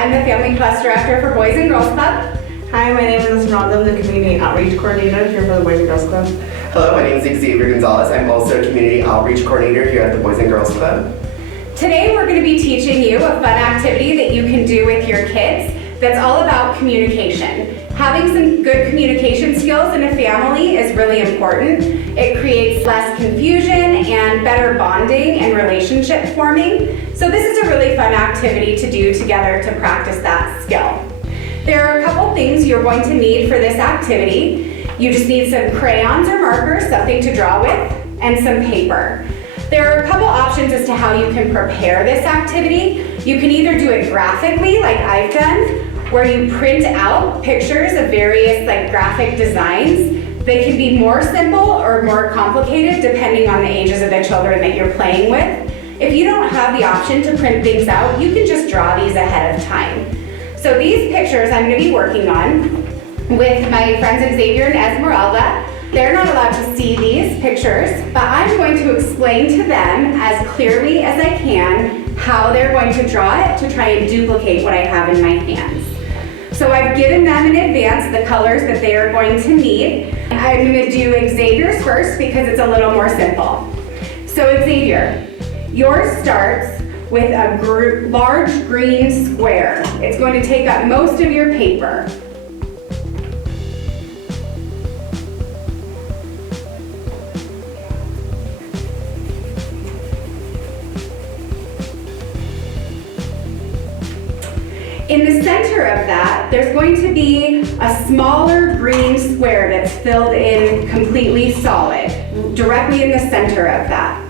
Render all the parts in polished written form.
I'm the Family Plus Director for Boys and Girls Club. Hi, my name is Esmeralda. I'm the Community Outreach Coordinator here for the Boys and Girls Club. Hello, my name is Xavier Gonzalez. I'm also Community Outreach Coordinator here at the Boys and Girls Club. Today we're going to be teaching you a fun activity that you can do with your kids that's all about communication. Having some good communication skills in a family is really important. It creates less confusion and better bonding and relationship forming. So this is a really fun activity to do together to practice that skill. There are a couple things you're going to need for this activity. You just need some crayons or markers, something to draw with, and some paper. There are a couple options as to how you can prepare this activity. You can either do it graphically, like I've done, where you print out pictures of various graphic designs. They can be more simple or more complicated depending on the ages of the children that you're playing with. If you don't have the option to print things out, you can just draw these ahead of time. So these pictures I'm going to be working on with my friends Xavier and Esmeralda. They're not allowed to see these pictures, but I'm going to explain to them as clearly as I can how they're going to draw it to try and duplicate what I have in my hands. So I've given them in advance the colors that they are going to need. I'm going to do Xavier's first because it's a little more simple. So Xavier, yours starts with a large green square. It's going to take up most of your paper. In the center of that, there's going to be a smaller green square that's filled in completely solid, directly in the center of that.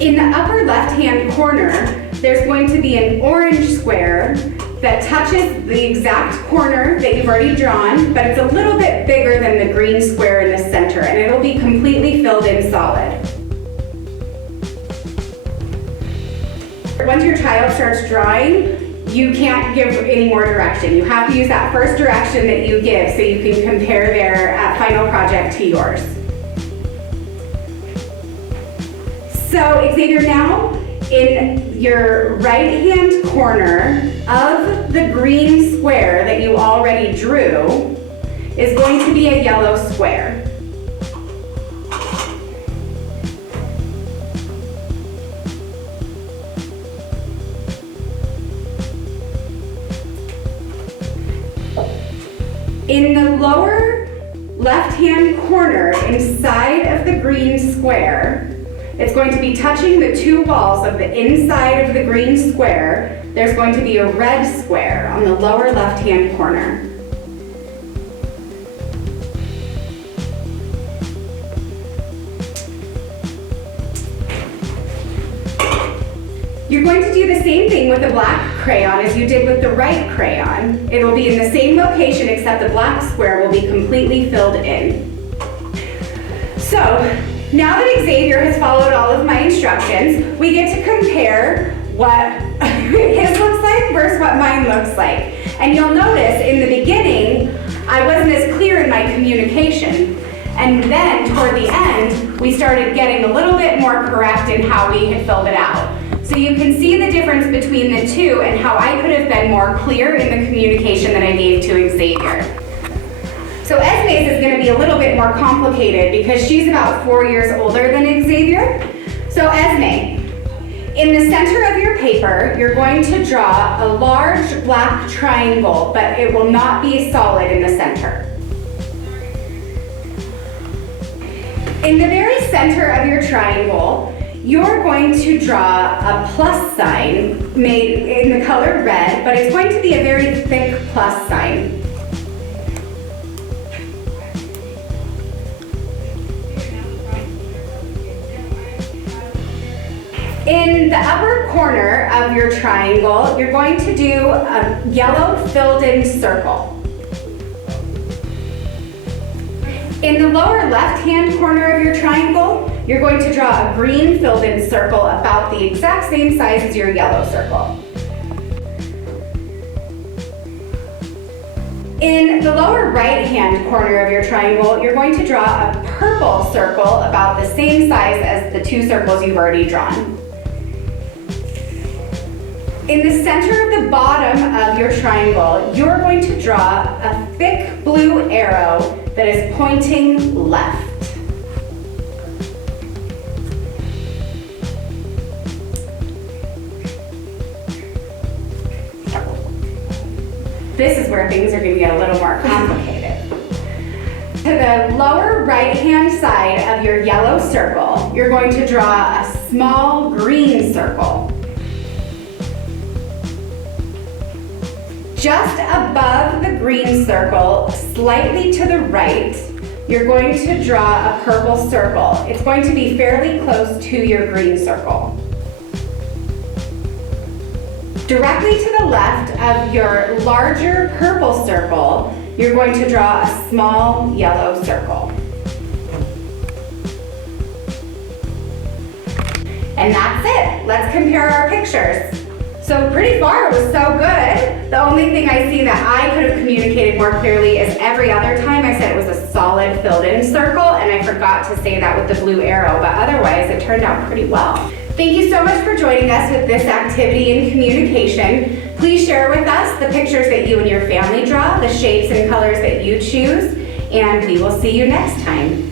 In the upper left-hand corner, there's going to be an orange square that touches the exact corner that you've already drawn, but it's a little bit bigger than the green square in the center, and it'll be completely filled in solid. Once your child starts drawing, you can't give any more direction. You have to use that first direction that you give so you can compare their final project to yours. So Xavier, now in your right-hand corner of the green square that you already drew is going to be a yellow square. In the lower left-hand corner inside of the green square, it's going to be touching the two walls of the inside of the green square. There's going to be a red square on the lower left-hand corner. You're going to do the same thing with the black crayon as you did with the right crayon. It will be in the same location except the black square will be completely filled in. So, now that Xavier has followed all of my instructions, we get to compare what his looks like versus what mine looks like. And you'll notice in the beginning, I wasn't as clear in my communication. And then toward the end, we started getting a little bit more correct in how we had filled it out. So you can see the difference between the two and how I could have been more clear in the communication that I gave to Xavier. So Esme's is going to be a little bit more complicated because she's about 4 years older than Xavier. So Esme, in the center of your paper, you're going to draw a large black triangle, but it will not be solid in the center. In the very center of your triangle, you're going to draw a plus sign made in the color red, but it's going to be a very thick plus sign. In the upper corner of your triangle, you're going to do a yellow filled-in circle. In the lower left-hand corner of your triangle, you're going to draw a green filled-in circle about the exact same size as your yellow circle. In the lower right-hand corner of your triangle, you're going to draw a purple circle about the same size as the two circles you've already drawn. In the center of the bottom of your triangle, you're going to draw a thick blue arrow that is pointing left. This is where things are going to get a little more complicated. To the lower right-hand side of your yellow circle, you're going to draw a small green circle. Just above the green circle, slightly to the right, you're going to draw a purple circle. It's going to be fairly close to your green circle. Directly to the left of your larger purple circle, you're going to draw a small yellow circle. And that's it. Let's compare our pictures. So pretty far it was so good. The only thing I see that I could have communicated more clearly is every other time I said it was a solid filled in circle, and I forgot to say that with the blue arrow, but otherwise it turned out pretty well. Thank you so much for joining us with this activity in communication. Please share with us the pictures that you and your family draw, the shapes and colors that you choose, and we will see you next time.